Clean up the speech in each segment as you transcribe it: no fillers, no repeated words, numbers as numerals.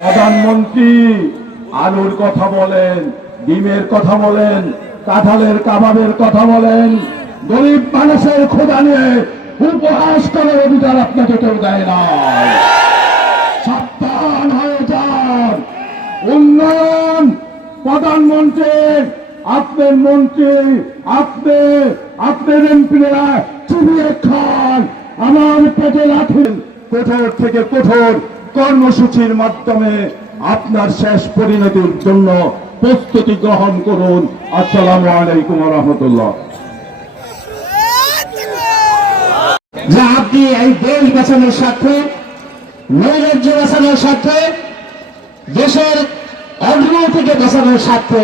প্রধানমন্ত্রী আলুর কথা বলেন, ডিমের কথা বলেন, কাঁঠালের কাবাবের কথা বলেন, গরিব মানুষের ক্ষুধা নিয়ে উপহাস করার অধিকার আপনাকে কেউ দেয় না। সাবধান হয়ে যান। উন্নয়ন প্রধানমন্ত্রী, আপনার মন্ত্রী, আপনার এমপিরা চিবিয়ে খান, আমার পেটে রাখেন। কঠোর থেকে কঠোর কর্মসূচির মাধ্যমে আপনার শেষ পরিণতির জন্য প্রস্তুতি গ্রহণ করুন। আসসালামু আলাইকুম ওয়া রাহমাতুল্লাহ। যে আপনি এই দেশ বাঁচানোর স্বার্থে, নৈরাজ্য বাঁচানোর স্বার্থে, দেশের অগ্নি থেকে বাঁচানোর স্বার্থে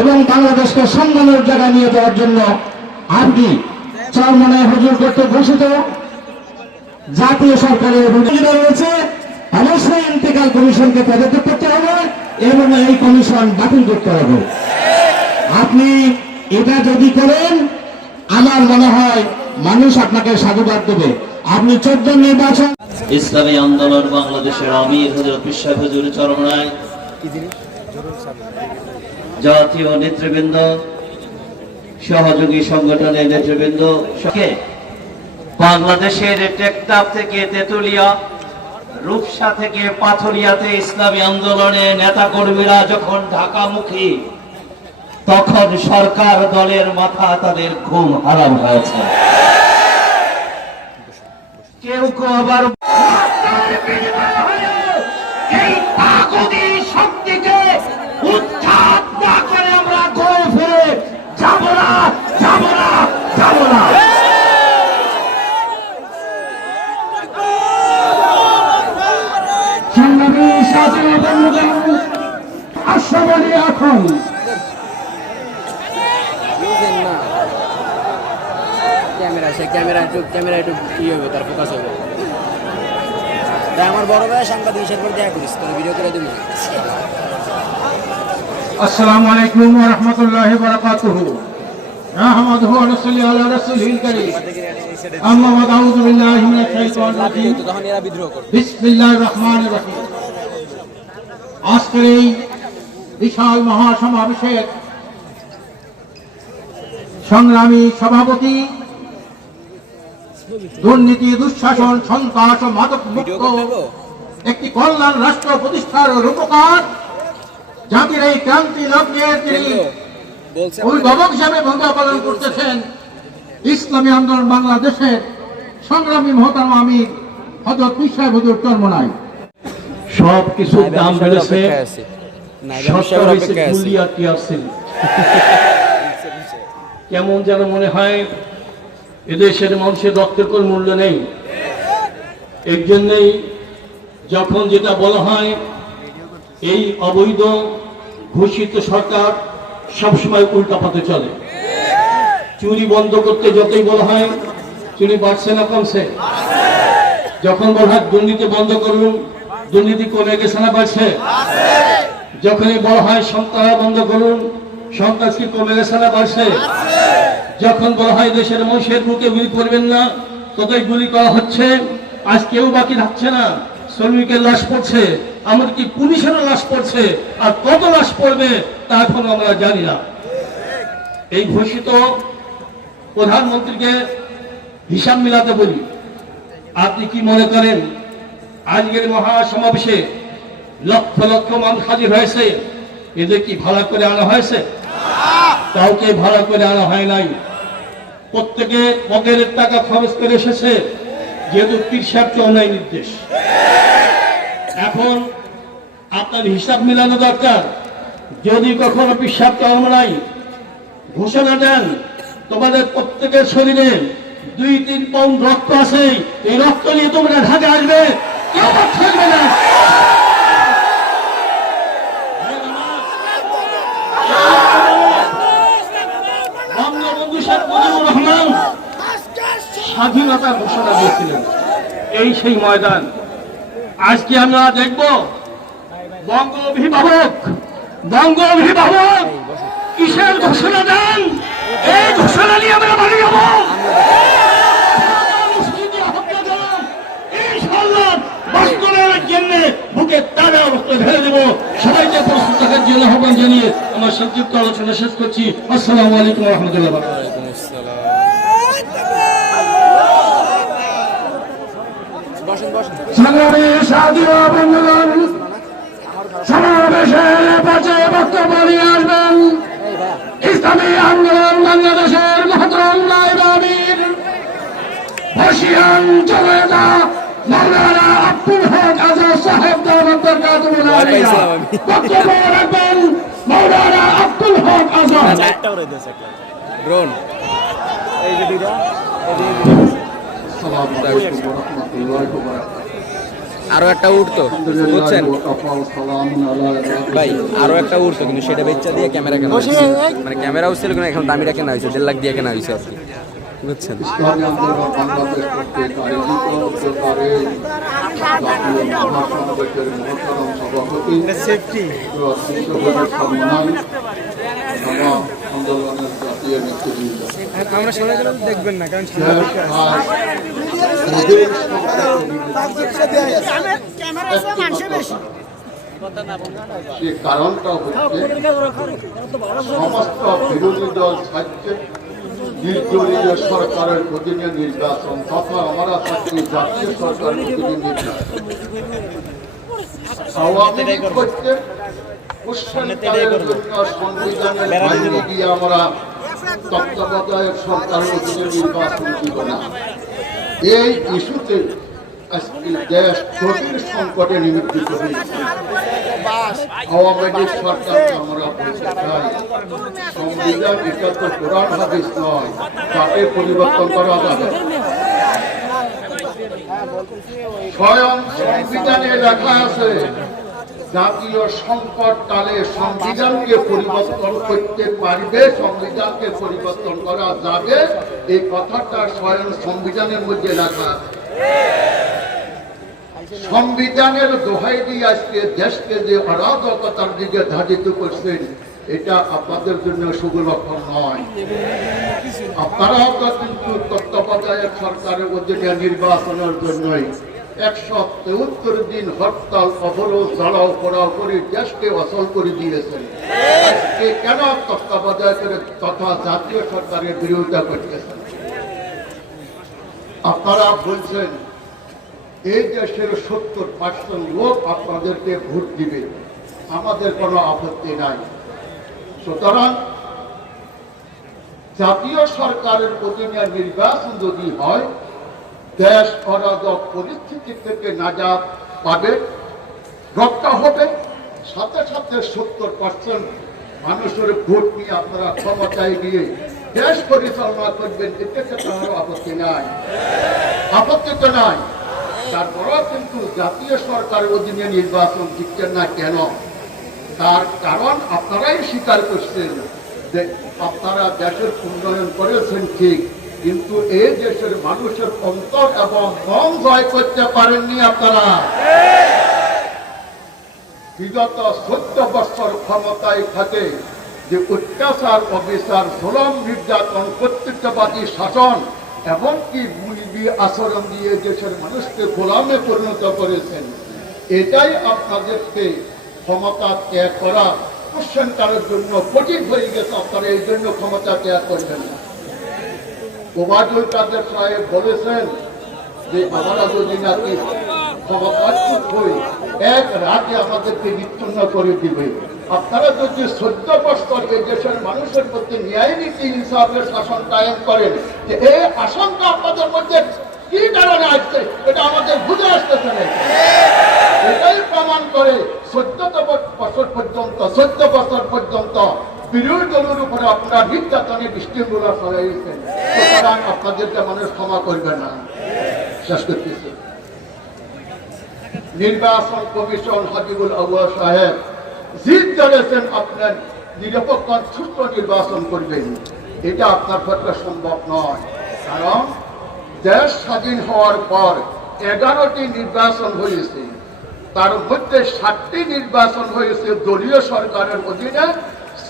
এবং বাংলাদেশকে সম্মানের জায়গায় নিয়ে যাওয়ার জন্য আপনি চরমনায় হুজুর কর্তৃক ঘোষিত জাতীয় সরকারের ভূমিকা রয়েছে। অবশ্যই ইন্তেকাল কমিশনকে পদক্ষেপ করতে হবে এবং এই কমিশন বাতিল করতে হবে। আপনি এটা যদি করেন, আমার মনে হয় মানুষ আপনাকে সাধুবাদ দেবে। আপনি 14 নির্বাচন ইসলামী আন্দোলন বাংলাদেশের আমির হযরত পীর সাহেব হুজুর চরমনায়, জাতীয় নেতৃবৃন্দ, সহযোগী সংগঠনের নেতৃবৃন্দ, বাংলাদেশের টেকনাফ থেকে তেতুলিয়া, রূপসা থেকে পাথরিয়াতে ইসলামী আন্দোলনের নেতা কর্মীরা যখন ঢাকামুখী, তখন সরকার দলের মাথা তাদের ঘুম হারাম হয়েছে। কেউ কেউ আবার এই পাগলি শক্তিকে উচ্ছ্বাস না করে আমরা ঘুরে ফিরে যাব না, যাব না, যাব না। সংগ্রামী সাথীরা বন্ধুগণ, আশা বলি এখন ক্যামেরা একটু ইয়ে হবে, তার ফোকাস হবে। তাই আমার বড় ভাই সাংবাদিক হিসেবে দেখা করিস, তোর ভিডিও করে দিবি। আসসালামু আলাইকুম ওয়া রাহমাতুল্লাহি ওয়া বারাকাতুহু। নাহমাদুহু ওয়া নুসাল্লি আলা রাসূলিল কারীম। আম্মা বা'দ, আউযু বিল্লাহি মিনাশ শাইতানির রাজীম। তখন এরা বিদ্রোহ করবে। বিসমিল্লাহির রহমানির রহিম। আজকের এই বিশাল মহাসমাবেশের সংগ্রামী সভাপতি, দুর্নীতি, দুঃশাসন, সন্ত্রাস ও মাদক মুক্ত একটি কল্যাণ রাষ্ট্র প্রতিষ্ঠার রূপকার, জাতির এই ক্রান্তি লগ্নের তিনি অভিভাবক হিসাবে ভূমিকা পালন করতেছেন ইসলামী আন্দোলন বাংলাদেশের সংগ্রামী মহতারাম আমির হযরত পীর সাহেব হুজুর চরমনায়। সব কিছুর দাম বেড়েছে, কেমন যেন মনে হয় এদেশের মানুষের রক্তের কোন মূল্য নেই। এর জন্যই যখন যেটা বলা হয়, এই অবৈধ ঘোষিত সরকার সবসময় উল্টাপাতে চলে। চুরি বন্ধ করতে যতই বলা হয়, চুরি বাড়ছে না কমছে? যখন বলা হয় দুর্নীতি বন্ধ করুন, দুর্নীতি কমে গেছে না বাড়ছে? যখনই বলা হয় সন্ত্রাস বন্ধ করুন, সন্ত্রাস কি কমে গেছে না বাড়ছে? যখন বলা হয় দেশের মানুষের বুকে গুলি করবেন না, ততই গুলি করা হচ্ছে। আজ কেউ বাকি থাকছে না, শ্রমিকের লাশ পড়ছে, এমনকি পুলিশেরও লাশ পড়ছে, আর কত লাশ পড়বে তা এখন আমরা জানি না। এই ঘোষিত প্রধানমন্ত্রীকে হিসাব মিলাতে বলি, আপনি কি মনে করেন আজকের মহাসমাবেশে লক্ষ লক্ষ মানুষ হাজির হয়েছে, এদের কি ভাড়া করে আনা হয়েছে? কাউকে ভাড়া করে আনা হয় নাই। প্রত্যেকে পকেটের টাকা খরচ করে এসেছে, যেহেতু পীর সাহেব চরমনায় নির্দেশ। এখন আপনার হিসাব মিলানো দরকার। যদি কখনো পীর সাহেব চরমনায় ঘোষণা দেন তোমাদের প্রত্যেকের শরীরে 2-3 পাউন্ড রক্ত আছে, এই রক্ত নিয়ে তোমরা ঢাকা আসবে, কেউ বাদ থাকবে না। বঙ্গবন্ধু শেখ মুজিবুর রহমান স্বাধীনতার ঘোষণা দিয়েছিলেন, এই সেই ময়দান। আজকে আমরা দেখব বঙ্গ অভিভাবক কিসের ঘোষণা দেন, এই ঘোষণা নিয়ে আমরা বাড়ি যাব। ইনশাআল্লাহ বাস্তবায়নের জন্য বুকে তাজা অবস্থা ঢেলে দেব। সবাইকে প্রস্তুত থাকার জন্য আহ্বান জানিয়ে আমার সংক্ষিপ্ত আলোচনা শেষ করছি। আসসালামু আলাইকুম ওয়া রাহমাতুল্লাহি ওয়া বারাকাতুহু। সংগ্রামী সাথী ও বন্ধুগণ, সমাবেশের পাশে বক্তব্য নিয়ে আসবেন ইসলামী আন্দোলন বাংলাদেশের মহতরম নায়েব আমির বর্ষিয়ান জনতা মাওলানা আব্দুল হক আজাদ সাহেব দাওয়াত বরকাতুহুল আলিয়া। বক্তব্য রাখবেন মাওলানা আব্দুল হক আজাদ। ড্রোন এই যে দুইটা আসসালামু আলাইকুম ওয়া রাহমাতুল্লাহি ওয়া বারাকাতুহু। আরো একটা উঠতো বুঝছেন ভাই, আরো একটা উঠতো কিন্তু সেটা বেচা দিয়ে ক্যামেরা কেনা হয়েছে, মানে ক্যামেরা হচ্ছিল কিন্তু এখন দামিটা কেনা হয়েছে, 1.5 লাখ দিয়ে কেনা হয়েছে আর কি, বুঝছেন। ইসলামী আন্দোলন বাংলাদেশ কর্তৃক আয়োজিত উচ্চতরে জাতীয় মহাসমাবেশের মহতরম সভাপতি আন্দোলনের জাতীয় নেতৃবৃন্দ, আমরা সবাই দেখবেন না কারণ সে কারণটা হচ্ছে সমস্ত বিরোধী দল ছাড়ছে নির্দলীয় সরকারের অধীনে নির্বাচন তথা আমরা থাকি জাতীয় সরকারের অধীনে নির্বাচন। আওয়ামী লীগ করছে উৎসন্নকালের জন্য সংবিধানের বাইরে গিয়ে আমরা তত্ত্বাবধায়ক সরকারের অধীনে নির্বাচন দিব না। এই ইস্যুতে আজকে দেশ গভীর সংকটে নিমজ্জিত হয়েছে। আওয়ামী লীগ সরকারকে আমরা বলতে চাই, সংবিধান এটা তো কোরআন হাদিস নয়, তাকে পরিবর্তন করা যাবে। স্বয়ং সংবিধানে লেখা আছে জাতীয় সংকট কালে সংবিধানকে পরিবর্তন করতে পারবে, সংবিধানকে পরিবর্তন করা যাবে, এই কথাটা স্বয়ং সংবিধানের মধ্যে লেখা আছে। সংবিধানের দোহাই দিয়ে আজকে দেশকে যে অরাজকতার দিকে ধাবিত করছেন, এটা আপনাদের জন্য শুভ লক্ষণ নয়। আপনারাও তো কিন্তু তত্ত্বাবধায়ক সরকারের অধীনে নির্বাচনের জন্যই 173 দিন হরতাল অবরোধ জ্বালাও পোড়াও করে দেশকে অচল করে দিয়েছেন। আজকে কেন তত্ত্বাবধায়কের তথা জাতীয় সরকারের বিরোধিতা করতেছেন? আপনারা বলছেন এই দেশের 70% লোক আপনাদেরকে ভোট দিবে, আমাদের কোনো আপত্তি নাই। সুতরাং জাতীয় সরকারের অধীনে নির্বাচন যদি হয়, দেশ অরাজক পরিস্থিতি থেকে নাজাত পাবে, রক্ষা হবে। সাথে সাথে 70% মানুষের ভোট নিয়ে আপনারা ক্ষমতায় গিয়ে দেশ পরিচালনা করবেন, এতে কারো আপত্তি নাই, আপত্তি তো নাই। তারপরেও কিন্তু জাতীয় সরকারের অধীনে নির্বাচন দিচ্ছেন না কেন? তার কারণ আপনারাই স্বীকার করছেন যে আপনারা দেশের উন্নয়ন করেছেন ঠিক, কিন্তু এই দেশের মানুষের অন্তর এবং মন জয় করতে পারেননি আপনারা। বিগত 14 বছর ক্ষমতায় থাকে যে অত্যাচার, অবিচার, জুলুম, নির্যাতন, কর্তৃত্ববাদী শাসন এমনকি মুনিবি আচরণ দিয়ে দেশের মানুষকে গোলামে পরিণত করেছেন, এটাই আপনাদেরকে ক্ষমতা ত্যাগ করা কোশ্চেনকারের জন্য কঠিন হয়ে গেছে। আপনারা এই জন্য ক্ষমতা ত্যাগ করবেন না। ওবায়দুল কাদের সাহেব বলেছেন যে আমরা যদি নাকি ক্ষমতাচ্যুত হই, এক রাতে আমাদেরকে বিচ্ছিন্ন করে দিবে। আপনারা যদি 14 বছর এই দেশের মানুষের প্রতি ন্যায় নীতি ইনসাফের শাসন কায়েম করেন, যে এই আশঙ্কা আপনাদের মধ্যে কি কারণে আসছে এটা আমাদের বুঝে আসতেছে না। এটাই প্রমাণ করে 14 বছর পর্যন্ত বিরোধী দলের উপরে আপনারা নির্যাতনে বৃষ্টিমূলক হয়েছেন, সুতরাং আপনাদেরকে মানুষ ক্ষমা করবে না। শেষ করতেছি, নির্বাচন কমিশন হাবিবুল আউয়াল সাহেব জিদ ধরেছেন আপনার নিরপেক্ষ সুষ্ঠু নির্বাচন করবেন, এটা আপনার পক্ষে সম্ভব নয়। কারণ দেশ স্বাধীন হওয়ার পর 11টি নির্বাচন হয়েছে, তার মধ্যে 7টি নির্বাচন হয়েছে দলীয় সরকারের অধীনে,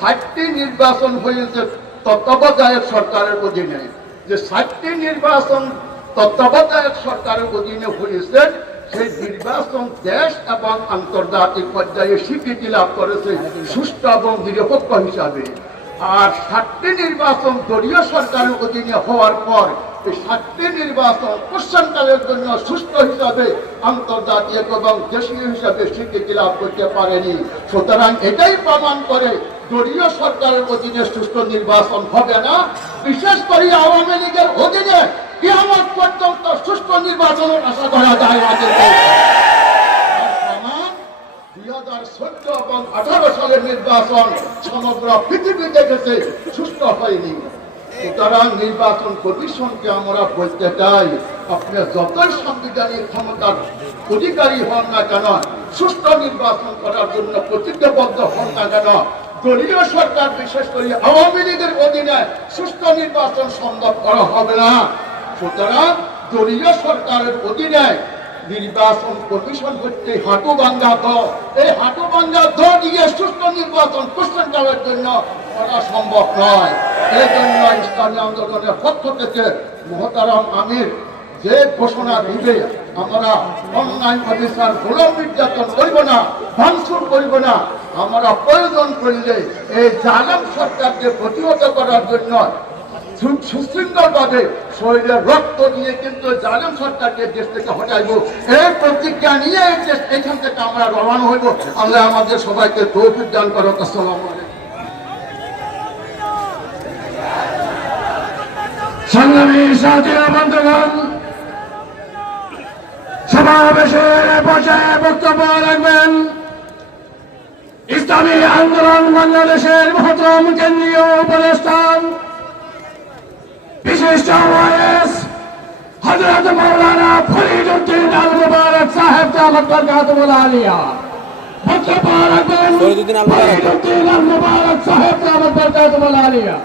7টি নির্বাচন হয়েছে তত্ত্বাবধায়ক সরকারের অধীনে। যে 7টি নির্বাচন তত্ত্বাবধায়ক সরকারের অধীনে হয়েছে, সেই নির্বাচন দেশ এবং আন্তর্জাতিক পর্যায়ে স্বীকৃতি লাভ করেছে সুষ্ঠু এবং নিরপেক্ষ হিসাবে। আর 7টি নির্বাচন দলীয় সরকারের অধীনে হওয়ার পর এই 7টি নির্বাচন প্রশ্নকালের জন্য সুষ্ঠু হিসাবে আন্তর্জাতিক এবং দেশীয় হিসাবে স্বীকৃতি লাভ করতে পারেনি। সুতরাং এটাই প্রমাণ করে দলীয় সরকারের অধীনে সুষ্ঠু নির্বাচন হবে না। বিশেষ করে আওয়ামী লীগের অধীনে কিয়ামত পর্যন্ত সুষ্ঠু নির্বাচনের আশা করা যায় না। 2014 এবং 18 সালের নির্বাচন সমগ্র পৃথিবী দেখেছে সুষ্ঠু হয়নি। সুতরাং নির্বাচন কমিশনকে আমরা বলতে চাই, আপনি যতই সাংবিধানিক ক্ষমতার অধিকারী হন না কেন, সুষ্ঠু নির্বাচন করার জন্য প্রতিজ্ঞাবদ্ধ হন না কেন, দলীয় সরকার বিশেষ করে আওয়ামী লীগের অধীনে সুষ্ঠু নির্বাচন সম্ভব করা হবে না। সুতরাং দলীয় সরকারের অধীনে নির্বাচন কমিশন হচ্ছে হাঁটু ভাঙ্গা দল। এই হাঁটু ভাঙ্গা দল দিয়ে সুষ্ঠু নির্বাচন প্রশ্নকালের জন্য করা সম্ভব নয়। এই জন্য ইসলামী আন্দোলনের পক্ষ থেকে মহতারাম আমির যে ঘোষণা দিবে, আমরা অন্যায় অফিসার গোলাম নির্যাতন করব না, ভাঙচুর করব না। আমরা প্রয়োজন করলে এই জালেম সরকারকে প্রতিহত করার জন্য সুশৃঙ্খলভাবে শরীরের রক্ত দিয়ে কিন্তু জালেম সরকারকে দেশ থেকে হটাইব, এই প্রতিজ্ঞা নিয়ে এখান থেকে আমরা রওনা হইব। আল্লাহ আমাদের সবাইকে তৌফিক দান করুক। আসসালামু আলাইকুম। সংগ্রামী সাথী বন্ধুগণ, সমাবেশের পর্যায়ে বক্তব্য রাখবেন ইসলামী আন্দোলন বাংলাদেশের মহতরম কেন্দ্রীয় উপদেষ্টা বিশিষ্ট ওয়াইএস হযরত মাওলানা ফরিদউদ্দিন আল মুবারক সাহেব দামাত বরকাতুহুল আলিয়া। বক্তব্য রাখবেন ফরিদউদ্দিন আল মুবারক সাহেব দামাত বরকাতুহুল আলিয়া।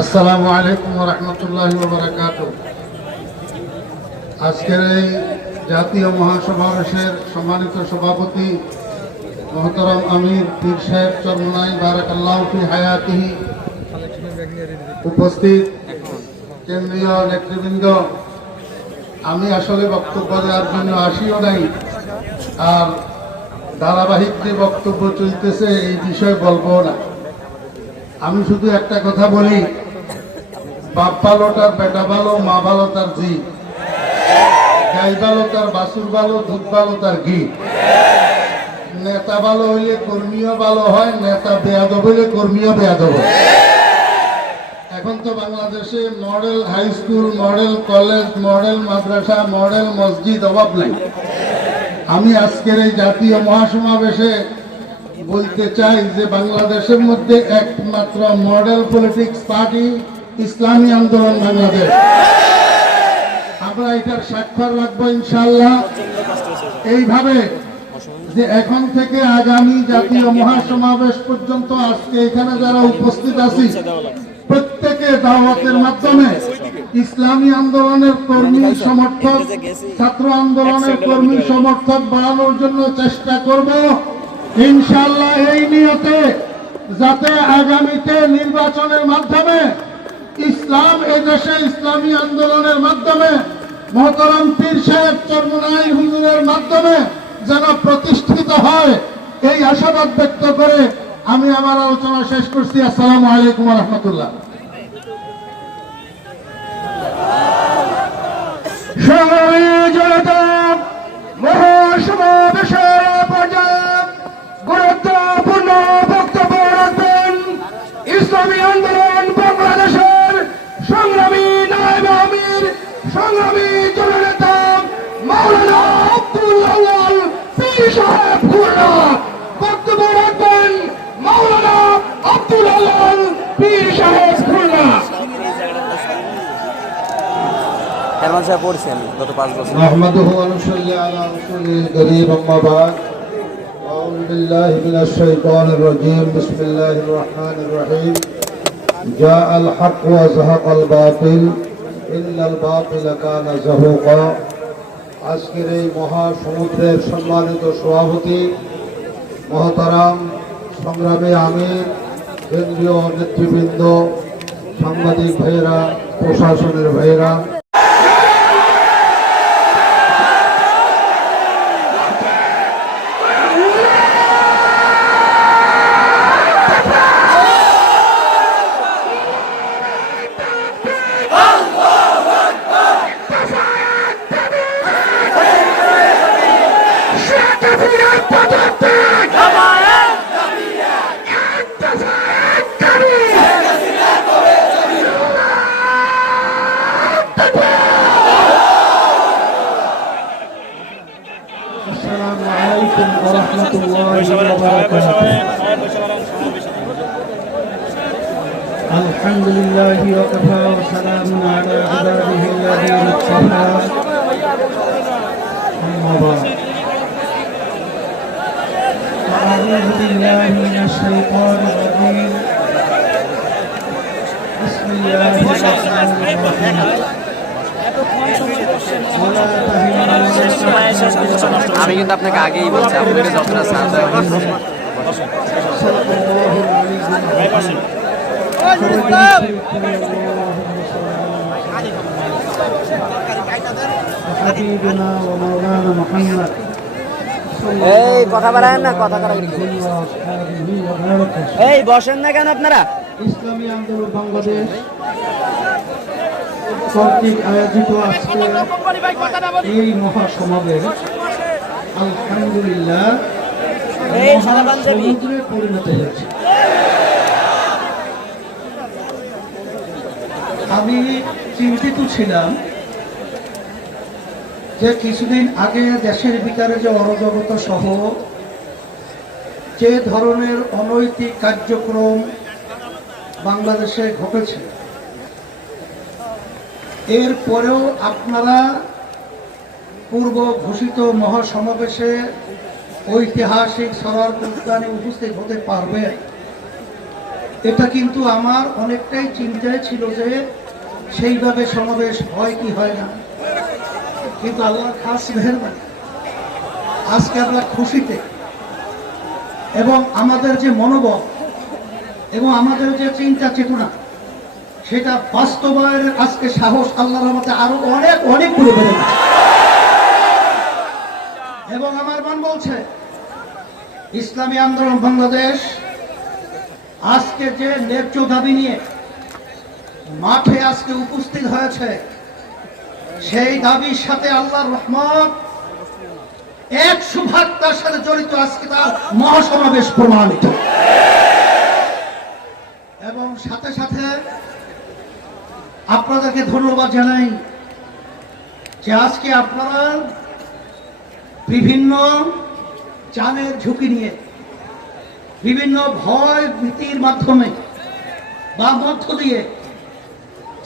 আসসালামু আলাইকুম ওয়া রাহমাতুল্লাহি ওয়া বারাকাতুহু। আজকের এই জাতীয় মহাসমাবেশের সম্মানিত সভাপতি মহতরম আমির পীর সাহেব চরমনাই বারাকাল্লাহু ফি হায়াতিহি, উপস্থিত কেন্দ্রীয় নেতৃবৃন্দ, আমি আসলে বক্তব্য দেওয়ার জন্য আসিও নাই, আর ধারাবাহিক যে বক্তব্য চলতেছে এই বিষয়ে বলবো না। আমি শুধু একটা কথা বলি, বাপ ভালো তার বেটা ভালো, মা ভালো তার জি, গাই ভালো তার বাছুর ভালো, দুধ ভালো তার ঘি। নেতা ভালো হইলে কর্মীও ভালো হয়, নেতা বেয়াদব হইলে কর্মীও বেয়াদব হয়। এখন তো বাংলাদেশে model high school, model college, model মাদ্রাসা, মডেল মসজিদ অভাব নাই। আমি আজকের এই জাতীয় মহাসমাবেশে বলতে চাই যে বাংলাদেশের মধ্যে একমাত্র মডেল পলিটিক্স পার্টি ইসলামী আন্দোলন বাংলাদেশ। আমরা এটার স্বাক্ষর রাখবো ইনশাআল্লাহ। এইভাবে যে এখন থেকে আগামী জাতীয় মহাসমাবেশ পর্যন্ত আজকে এখানে যারা উপস্থিত আছি, প্রত্যেকে দাওয়াতের মাধ্যমে ইসলামী আন্দোলনের কর্মী সমর্থক, ছাত্র আন্দোলনের কর্মী সমর্থক বাড়ানোর জন্য চেষ্টা করব ইনশাআল্লাহ, এই নিয়তে যাতে আগামীতে নির্বাচনের মাধ্যমে ইসলাম এদেশে ইসলামী আন্দোলনের মাধ্যমে মহতরম পীর সাহেব চরমনাই হুজুরের মাধ্যমে যেন প্রতিষ্ঠিত হয়, এই আশাবাদ ব্যক্ত করে আমি আমার আলোচনা শেষ করছি। আসসালামু আলাইকুম ওয়া রাহমাতুল্লাহ। সংগ্রামী জনতা, মহাসমাবেশের পর্যায়ে গুরুত্বপূর্ণ বক্তব্য রাখবেন ইসলামী আন্দোলন বাংলাদেশের সংগ্রামী নায়েব আমির, সংগ্রামী জননেতা মাওলানা আব্দুল্লাহ মাদ্রাসায় পড়ছি আমি গত 5 বছর। نحمده ونصلي على رسوله الكريم أما بعد أعوذ بالله من الشيطان الرجيم بسم الله الرحمن الرحيم جاء الحق وزهق الباطل إن الباطل كان زهوقا আজকের এই মহাসমুদ্রের সম্মানিত সভাপতি মহতারাম সংগ্রামী আমির কেন্দ্রীয় নেতৃবৃন্দ সাংবাদিক ভাইয়েরা প্রশাসনের ভাইয়েরা السلام عليكم ورحمة الله وبركاته الحمد لله وكفى وسلام على عباده الذين اصطفى أما بعد أعوذ بالله من الشيطان الرجيم بسم الله الرحمن الرحيم আমি কিন্তু আপনাকে আগেই বলছি আপনাকে যতটা সাহায্য حبيبنا ومولانا محمد এই কথা বাড়ায়েন না, কথা কাটাকাটি এই বসেন না কেন আপনারা? ইসলামী আন্দোলন বাংলাদেশ কর্তৃক আয়োজিত আজকে এই মহাসমাবেশ আলহামদুলিল্লাহ মহাসমুদ্রে পরিণত হয়েছে। আমি চিন্তিত ছিলাম যে কিছুদিন আগে দেশের ভিতরে যে অরাজকতা সহ যে ধরনের অনৈতিক কার্যক্রম বাংলাদেশে ঘটেছে, এরপরেও আপনারা পূর্ব ঘোষিত মহাসমাবেশে ঐতিহাসিক সরার উদ্যানে উপস্থিত হতে পারবে, এটা কিন্তু আমার অনেকটাই চিন্তায় ছিল যে সেইভাবে সমাবেশ হয় কি হয় না। কিন্তু আল্লাহর খাস মেহেরবানি আজকে আমরা খুশিতে এবং আমাদের যে মনোবল এবং আমাদের যে চিন্তা চেতনা সেটা বাস্তবায়নের আজকে সাহস আল্লাহর রহমতে আরো অনেক অনেক করে বেড়ে গেছে। এবং আমার মন বলছে ইসলামী আন্দোলন বাংলাদেশ আজকে যে ন্যায্য দাবি নিয়ে মাঠে আজকে উপস্থিত হয়েছে, সেই দাবির সাথে আল্লাহর রহমত 100% তার সাথে জড়িত আজকে তার মহাসমাবেশ প্রমাণিত। এবং সাথে সাথে আপনাদেরকে ধন্যবাদ জানাই যে আজকে আপনারা বিভিন্ন জানের ঝুঁকি নিয়ে বিভিন্ন ভয় ভীতির মাধ্যমে বা মধ্য দিয়ে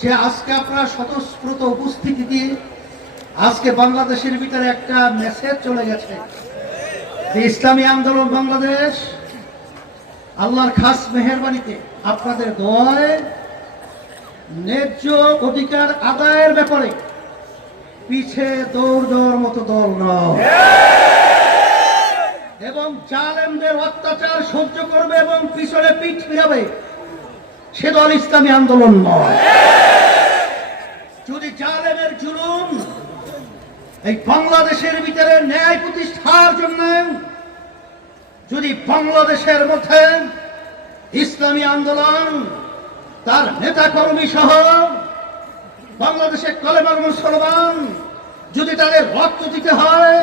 যে আজকে আপনারা স্বতঃস্ফূর্ত উপস্থিতি দিয়ে আজকে বাংলাদেশের ভিতরে একটা মেসেজ চলে গেছে যে ইসলামী আন্দোলন বাংলাদেশ আল্লাহর খাস মেহেরবানিতে আপনাদের দোয়ায় ন্যায্য অধিকার আদায়ের ব্যাপারে পিছে দৌড় দেওয়ার মতো দল নয় এবং জালেমদের অত্যাচার সহ্য করবে এবং পিছনে পিঠ ফিরাবে সে দল ইসলামী আন্দোলন নয়। যদি জালেমের জুলুম এই বাংলাদেশের ভিতরে ন্যায় প্রতিষ্ঠার জন্য যদি বাংলাদেশের মধ্যে ইসলামী আন্দোলন তার নেতা কর্মী সহ বাংলাদেশের কলেমার মুসলমান যদি তাদের রক্ত দিতে হয়,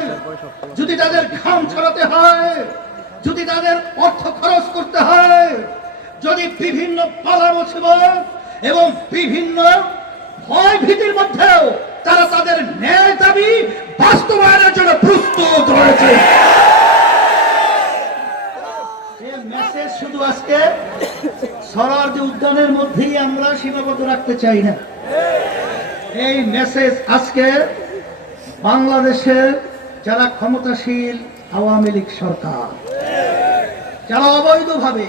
যদি তাদের ঘাম ছড়াতে হয়, যদি তাদের অর্থ খরচ করতে হয়, যদি বিভিন্ন পালা মুসিবত এবং বিভিন্ন ভয় ভীতির মধ্যেও তারা তাদের ন্যায় দাবি বাস্তবায়নের জন্য প্রস্তুত রয়েছে। মেসেজ শুধু আজকে সরারদি উদ্যানের মধ্যেই আমরা সীমাবদ্ধ রাখতে চাই না। এই মেসেজ আজকে বাংলাদেশের যারা ক্ষমতাশীল আওয়ামী লীগ সরকার, যারা অবৈধভাবে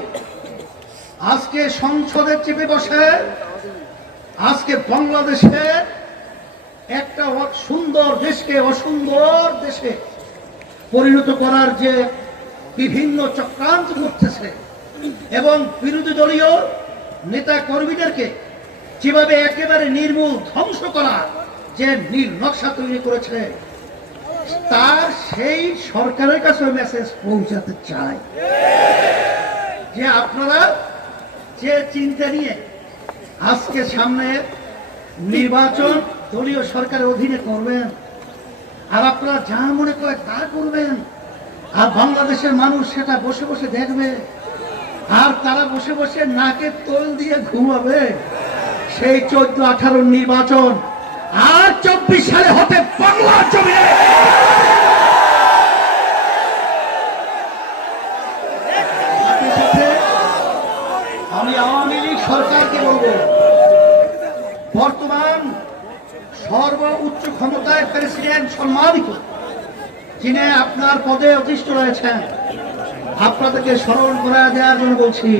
আজকে সংসদে চেপে বসে আজকে বাংলাদেশের একটা সুন্দর দেশকে অসুন্দর দেশে পরিণত করার যে বিভিন্ন চক্রান্ত করতেছে এবং বিরোধী দলীয় নেতা কর্মীদেরকে যেভাবে একেবারে নির্মূল ধ্বংস করা যে নকশা তৈরি করেছে, তার সেই সরকারের কাছে মেসেজ পৌঁছাতে চায় যে আপনারা যে চিন্তা নিয়ে আজকে সামনে নির্বাচন দলীয় সরকারের অধীনে করবেন, আর আপনারা যা মনে করে তা করবেন, আর বাংলাদেশের মানুষ সেটা বসে বসে দেখবে, আর তারা বসে বসে নাকে তোল দিয়ে ঘুমাবে। সেই 14-18 নির্বাচন আর 24 সালে হতে বাংলার জমিনে আমি আওয়ামী লীগ সরকারকে বলবো, বর্তমান সর্বোচ্চ ক্ষমতায় প্রেসিডেন্ট সম্মানিত যিনি আপনার পদে অধিষ্ঠ রয়েছেন, আপনাদেরকে স্মরণ করা দেওয়ার জন্য বলছি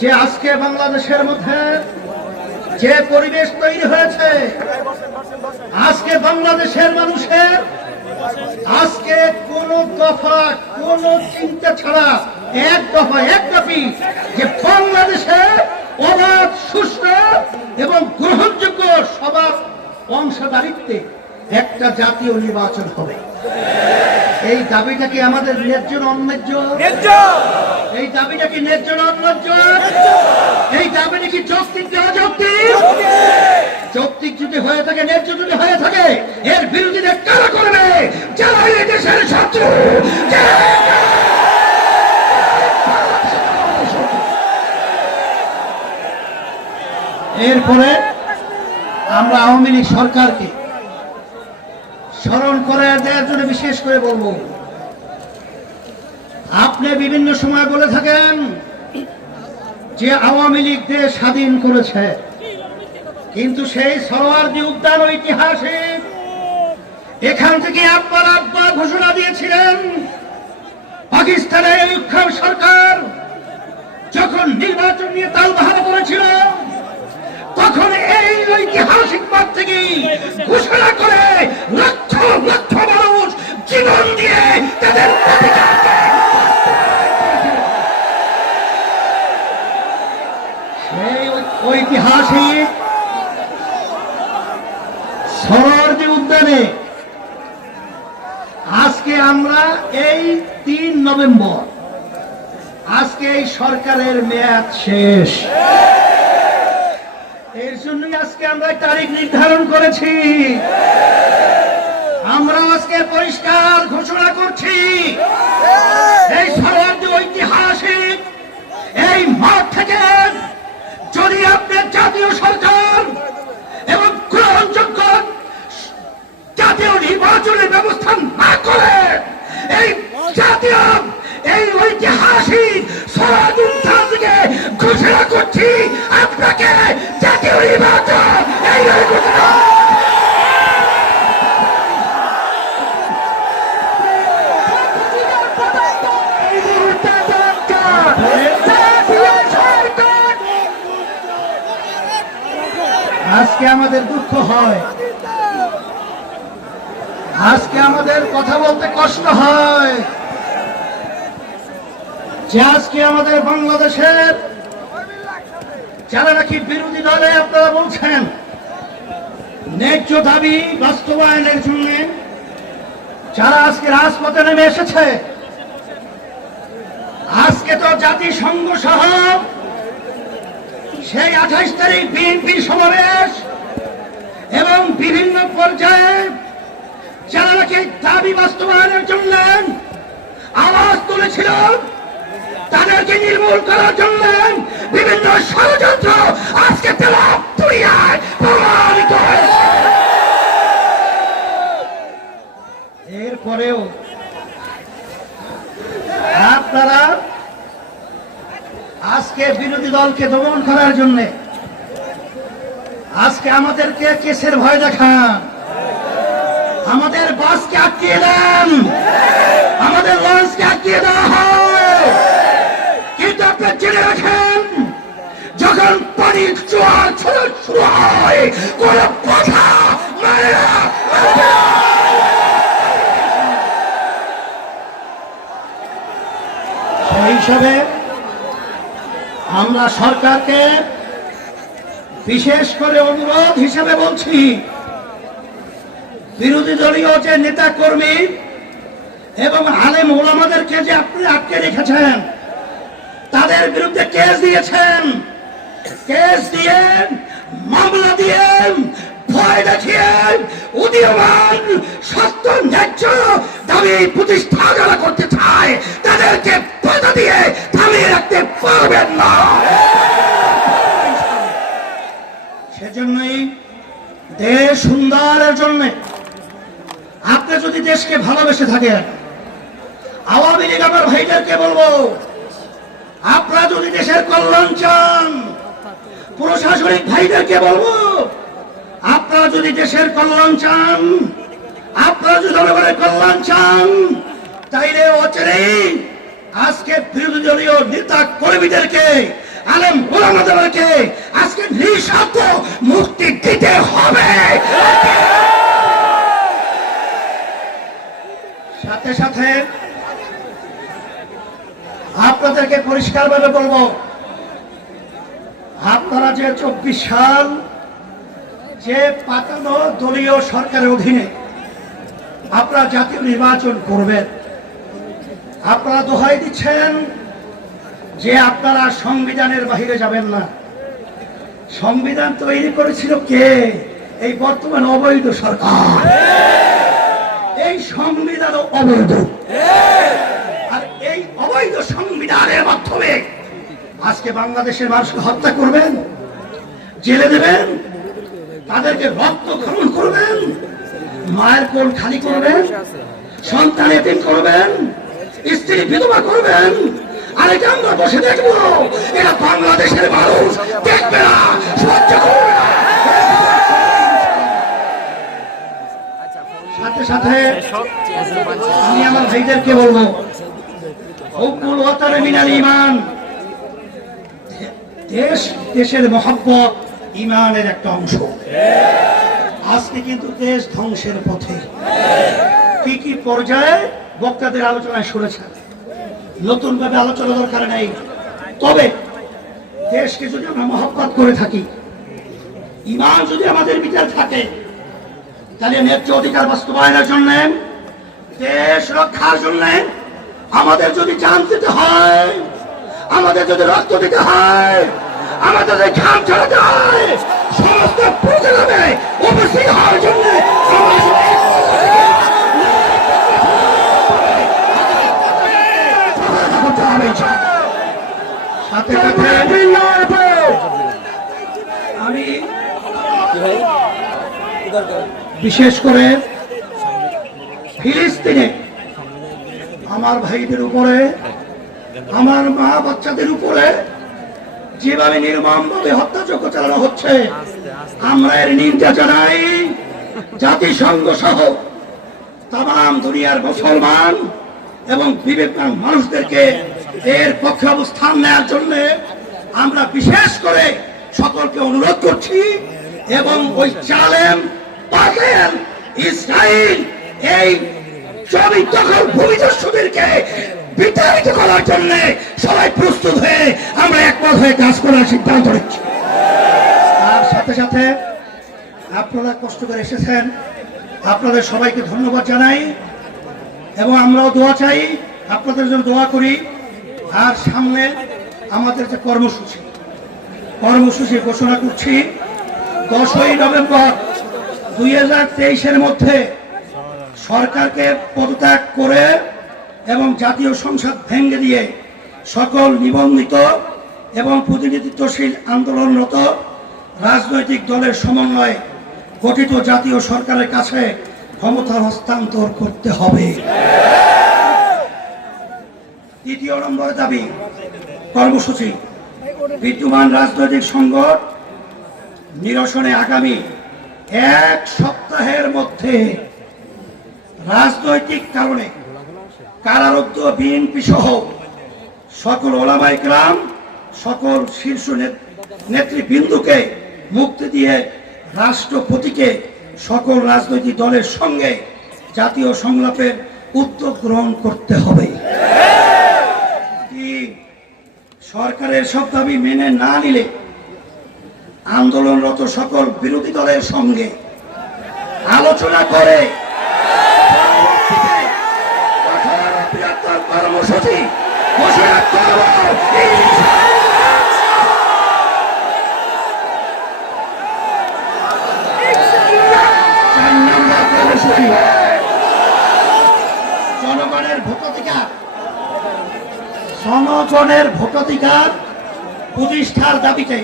যে আজকে বাংলাদেশের মধ্যে যে পরিবেশ তৈরি হয়েছে, আজকে বাংলাদেশের মানুষের আজকে কোন দফা কোন চিন্তা ছাড়া এক দফা এক দাবি যে বাংলাদেশে অবাধ সুষ্ঠু এবং গ্রহণযোগ্য সবার অংশদারিত্বে একটা জাতীয় নির্বাচন হবে। এই দাবিটা কি আমাদের ন্যায্য না অন্যায্য? এই দাবিটা কি ন্যায্য না অন্যায্য? এই দাবিটা কি যৌক্তিক না অযৌক্তিক? যৌক্তিক যদি হয়ে থাকে, ন্যায্য যদি হয়ে থাকে, এর বিরোধীদের কারা করবে? যারা এই দেশের শত্রু। এরপরে আমরা আওয়ামী লীগ সরকারকে স্মরণ করে দেওয়ার জন্য বিশেষ করে বলবো, আপনি বিভিন্ন সময় বলে থাকেন যে আওয়ামী লীগ দেশ স্বাধীন করেছে, কিন্তু সেই সরোয়ার্দী উদ্যান ঐতিহাসিক, এখান থেকে আপনার আব্বা ঘোষণা দিয়েছিলেন পাকিস্তানের আইয়ুব খান সরকার যখন নির্বাচন নিয়ে তালবাহানা করেছিল, তখন এই ঐতিহাসিক মাঠ থেকে ঘোষণা করে লক্ষ লক্ষ মানুষ জীবন দিয়ে তাদের সেই ঐতিহাসিক সরোয়ার্দী উদ্যানে আজকে আমরা এই 3 নভেম্বর আজকে এই সরকারের মেয়াদ শেষ। এর জন্যই আজকে আমরা তারিখ নির্ধারণ করেছি। আমরা আজকে পরিষ্কার ঘোষণা করছি, এই সরোয়ার্দী ঐতিহাসিক এই মাঠ থেকে যদি আপনার জাতীয় সরকার এবং গ্রহণযোগ্য জাতীয় নির্বাচনের ব্যবস্থা না করে, এই জাতীয় এই ঐতিহাসিক সরোয়ার্দী উদ্যান থেকে ঘোষণা করছি আপনাকে জাতীয় নির্বাচন এই আজকে আমাদের দুঃখ হয়, আজকে আমাদের কথা বলতে কষ্ট হয় যে আজকে আমাদের বাংলাদেশের যারা নাকি বিরোধী দলে আপনারা বলছেন ন্যায্য দাবি বাস্তবায়নের জন্য যারা আজকে রাজপথে নেমে এসেছে, আজকে তো জাতিসংঘ সহ সেই 28 তারিখ বিএনপি সমাবেশ এবং বিভিন্ন পর্যায়ে যারা নাকি দাবি বাস্তবায়নের জন্য আওয়াজ তুলেছিল, তাদেরকে নির্মূল করার জন্য বিভিন্ন ষড়যন্ত্র আজকে তেলাপুরিয়ায় প্রমাণিত হয়েছে। এরপরেও আপনারা আজকে বিরোধী দলকে দমন করার জন্য আজকে আমাদেরকে কেসের ভয় দেখান, আমাদের বাসকে আটকিয়ে দেন, আমাদের লঞ্চকে আটকিয়ে দেওয়া হয়। কিন্তু আপনি জেনে রাখেন, যখন পানির জোয়ার ছড়া শুরু হয়, কোন কথা মানে না। সেই হিসাবে আমরা সরকারকে বিশেষ করে অনুরোধ হিসেবে বলছি, বিরোধী দলীয় যে নেতা কর্মী এবং আলেম ওলামাদেরকে যে আপনি আটকে রেখেছেন, তাদের বিরুদ্ধে কেস দিয়েছেন, কেস দিয়ে মামলা দিয়ে ভয় দেখিয়ে উদীয়মান সত্য ন্যায্য দাবি প্রতিষ্ঠা যারা করতে চায় তাদেরকে বাধা দিয়ে থামিয়ে রাখতে পারবেন না। সেজন্যই দেশ সুন্দরের জন্য আপনি যদি দেশকে ভালোবেসে থাকেন, আওয়ামী লীগ আমার ভাইদেরকে বলবো, আপনারা যদি দেশের কল্যাণ চান, প্রশাসনিক ভাইদেরকে বলবো, আপনারা যদি দেশের কল্যাণ চান, আপনারা যদি জনগণের কল্যাণ চান, তাইলে অচিরেই আজকে বিরোধী দলীয় নেতা কর্মীদেরকে, আলেম ওলামাদেরকে আজকে নিঃশর্ত মুক্তি দিতে হবে। সাথে সাথে আপনাদেরকে পরিষ্কারভাবে বলবো, আপনারা যে 24 সাল যে পাতানো দলীয় সরকারের অধীনে আপনারা জাতীয় নির্বাচন করবেন, আপনারা দোহাই দিচ্ছেন যে আপনারা সংবিধানের বাহিরে যাবেন না। সংবিধান তৈরি করেছিল কে? এই বর্তমান অবৈধ সরকার। এই সংবিধান অবৈধ, আর এই অবৈধ সংবিধানের মাধ্যমে আজকে বাংলাদেশের মানুষকে হত্যা করবেন, জেলে দেবেন, তাদেরকে রক্ত খনন করবেন, মায়ের কোল খালি করবেন, সন্তান এতিম করবেন, স্ত্রী বিধবা করবেন। আর এটা আমরা বসে দেখবো? এরা বাংলাদেশের মানুষ দেখবে না, সহ্য করবে না। সাথে সাথে আমি আমার ভাইদেরকে বলবো, হুব্বুল ওয়াতান মিনাল ঈমান, দেশ দেশের মহব্বত ঈমানের একটা অংশ। আজকে কিন্তু দেশ ধ্বংসের পথে। কি কি পর্যায়ে বক্তাদের আলোচনায় শুনেছেন, নতুন ভাবে আলোচনা দরকার নেই। তবে দেশকে যদি আমরা মহব্বত করে থাকি, ঈমান যদি আমাদের ভিতরে থাকে, তাহলে ন্যায্য অধিকার বাস্তবায়নের জন্য, দেশ রক্ষার জন্য আমাদের যদি জান দিতে হয়, আমাদের যদি রক্ত দিতে হয়, আমাদের যদি ঘাম ছড়াতে হয়, সমস্ত প্রোগ্রামে উপস্থিত হওয়ার জন্য সাথে সাথে আমি বিশেষ করে ফিলিস্তিনে আমার ভাইদের উপরে, আমার মা বাচ্চাদের উপরে যেভাবে নির্মমভাবে হত্যাযজ্ঞ চালানো হচ্ছে, আমরা এর নিন্দা জানাই। জাতিসংঘ সহ তাম দুনিয়ার মুসলমান এবং বিবেকবান মানুষদেরকে এর পক্ষে অবস্থান নেওয়ার জন্য আমরা বিশেষ করে সকলকে অনুরোধ করছি। এবং ওই জালেম পাগল ইসরায়েল এই জমি দখল ভূমিদস্যুদেরকে বিতাড়িত করার জন্য সবাই প্রস্তুত হয়ে আমরা একমত হয়ে কাজ করার সিদ্ধান্ত নিচ্ছি। তার সাথে সাথে আপনারা কষ্ট করে এসেছেন, আপনাদের সবাইকে ধন্যবাদ জানাই এবং আমরাও দোয়া চাই, আপনাদের জন্য দোয়া করি। আর সামনে আমাদের যে কর্মসূচি ঘোষণা করছি, 10ই নভেম্বর 2023-এর মধ্যে সরকারকে পদত্যাগ করে এবং জাতীয় সংসদ ভেঙে দিয়ে সকল নিবন্ধিত এবং প্রতিনিধিত্বশীল আন্দোলনরত রাজনৈতিক দলের সমন্বয়ে গঠিত জাতীয় সরকারের কাছে ক্ষমতা হস্তান্তর করতে হবে। দ্বিতীয় নম্বরের দাবি কর্মসূচি, বিদ্যমান রাজনৈতিক সংকট নিরসনে আগামী 1 সপ্তাহের মধ্যে রাজনৈতিক কারণে কারারুদ্ধ বিএনপি সহ সকল ওলামায়ে কেরাম, সকল শীর্ষ নেতৃবৃন্দকে মুক্তি দিয়ে রাষ্ট্রপতিকে সকল রাজনৈতিক দলের সঙ্গে জাতীয় সংলাপের উদ্যোগ গ্রহণ করতে হবে। সরকারের সব দাবি মেনে না নিলে আন্দোলনরত সকল বিরোধী দলের সঙ্গে আলোচনা করে কর্মসূচি ঘোষণা করব। জনগণের ভোটাধিকার প্রতিষ্ঠার দাবিতে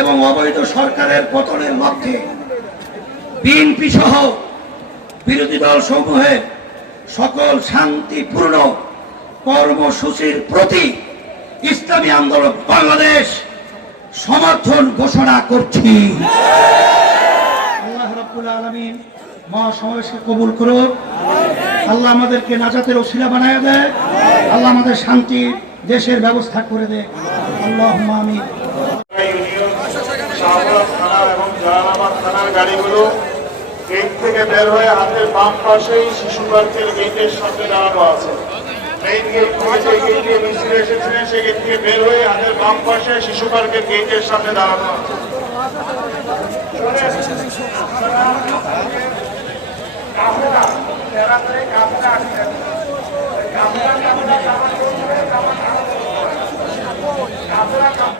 এবং অবৈধ সরকারের পতনের লক্ষ্যে বিএনপি সহ বিরোধী দল সমূহের সকল শান্তিপূর্ণ কর্মসূচির প্রতি ইসলামী আন্দোলন বাংলাদেশ সমর্থন ঘোষণা করছি। আল্লাহ রাব্বুল আলামিন মহাসমাবেশকে কবুল করুন। আল্লাহ আমাদেরকে নাজাতের ওসিলা বানায় দেয়। আল্লাহ আমাদের শান্তি দেশের ব্যবস্থা করে দেয়। আল্লাহুম্মা আমিন। শাহবাগ থানা এবং জালালাবাদ থানার গাড়িগুলো গেট থেকে বের হয়ে হাতের বাম পাশেই শিশু পার্কের গেটের সামনে দাঁড়ানো আছে। মেইন গেট থেকে যে গেট দিয়ে মিছিল এসেছিলেন সেই গেট থেকে বের হয়ে হাতের বাম পাশে শিশু পার্কের গেটের সামনে দাঁড়ানো আছে।